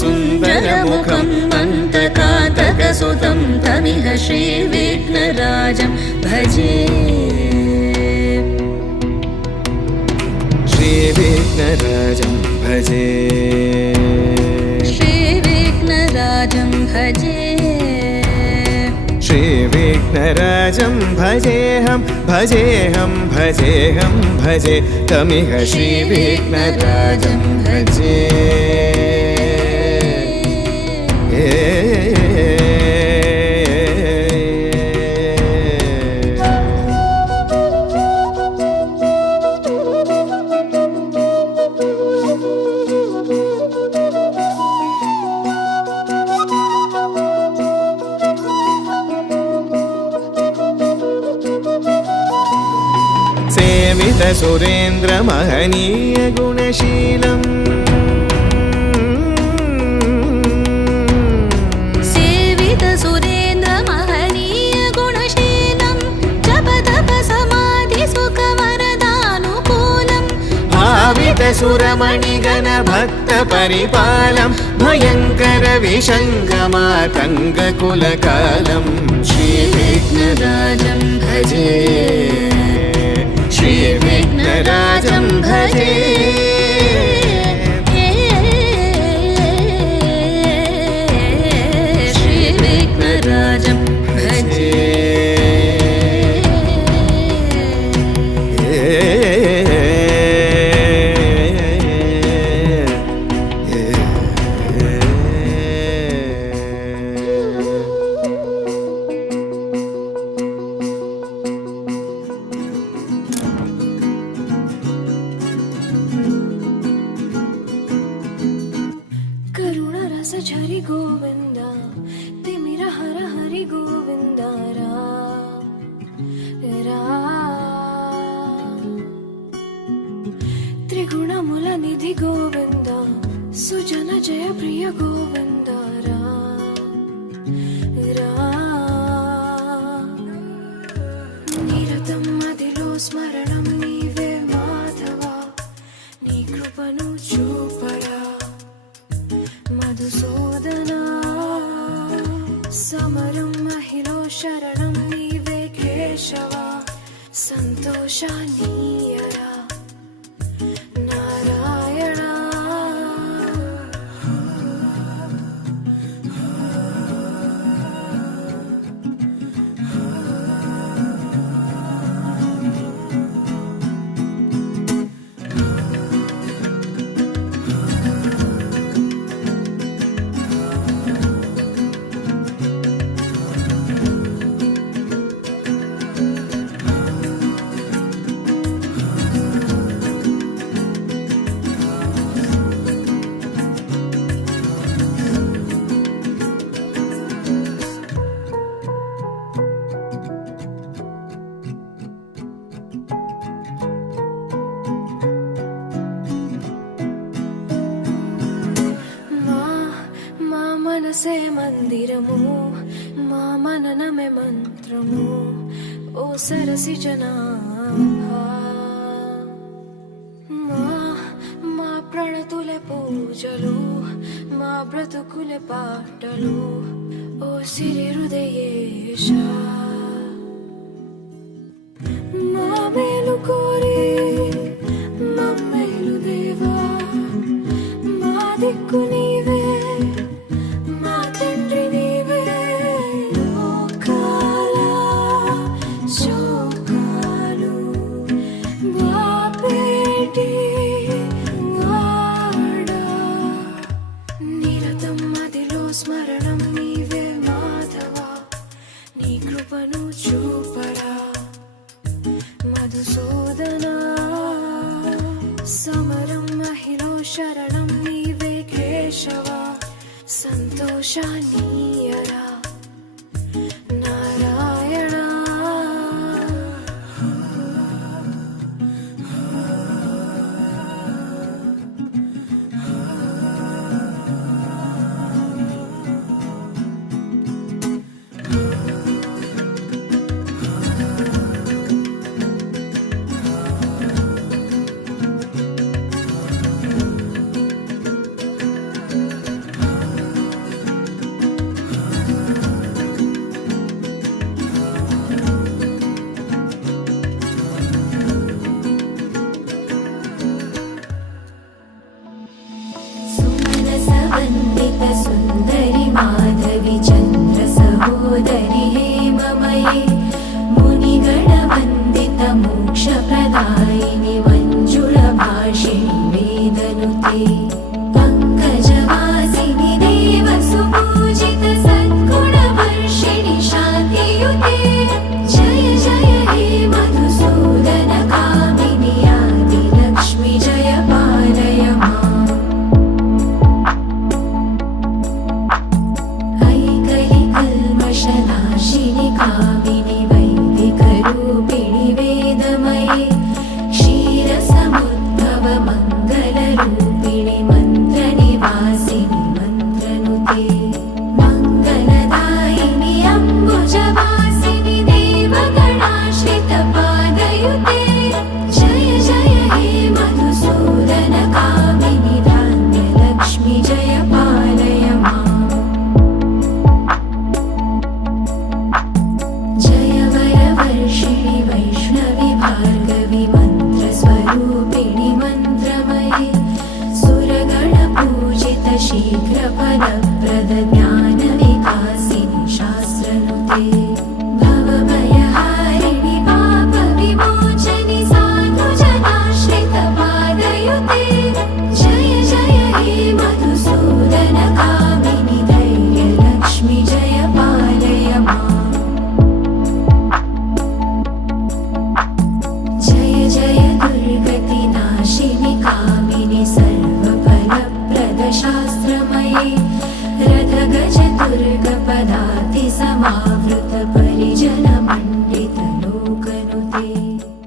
सुन्दरमुखं मन्तकातकसुतं तमिह श्रीविघ्नराजं भजे श्रीविघ्नराजं भजे श्रीविघ्नराजं भजे श्रीविघ्नराजं भजेऽहं भजेऽहं भजेऽहं भजे तमिह श्रीविघ्नराजं भजे सेवित सुरेन्द्र महनीय गुणशीलम् सेवित सुरेन्द्र महनीय गुणशीलं जप तप समाधि सुख वरदानुकूलम् भावित सुरमणिगण भक्त परिपालं भयङ्कर विशङ्गमातङ्ग कुलकालं श्रीविघ्नराजं भजे श्रीविघ्नराजं भजे श्रीविघ्नराजं भजे झरि गोविन्द तिमिर हर हरि गोविन्द त्रिगुणमुल निधि गोविन्द सुजन जय प्रिय गोविन्द निरतं मदिलो स्मरणं नीवे माधव नी कृपनु चूपरा मधुसूदना समरं महिलो शरणं नीवे केशव सन्तोषानीयरा नारायण మనసే మందిరము మా మననమే మంత్రము ఓ సరసి జనాభా మా ప్రణతులే పూజలు మా బ్రతుకులే పాటలు ఓ సిరి హృదయేశ మా మేలు కోరి మమ్మేలు దేవా మా దిక్కు నీవే స్మరణం నీవే మాధవ నీ కృపను చూపరా మధుసూదన సమరం మహిలో శరణం నీవే కేశవ సంతోషానీయరా నారాయణ मोक्षदायिनि मञ्जुळभाषिणि वेदनुते पङ्कजवासिनि देवसुपूजित सद्गुणवर्षिणि शान्तियुते जय जय हे मधुसूदन कामिनि आदिलक्ष्मि जय पालय माम् ऐकलि कल्मषनाशिनि कामिनि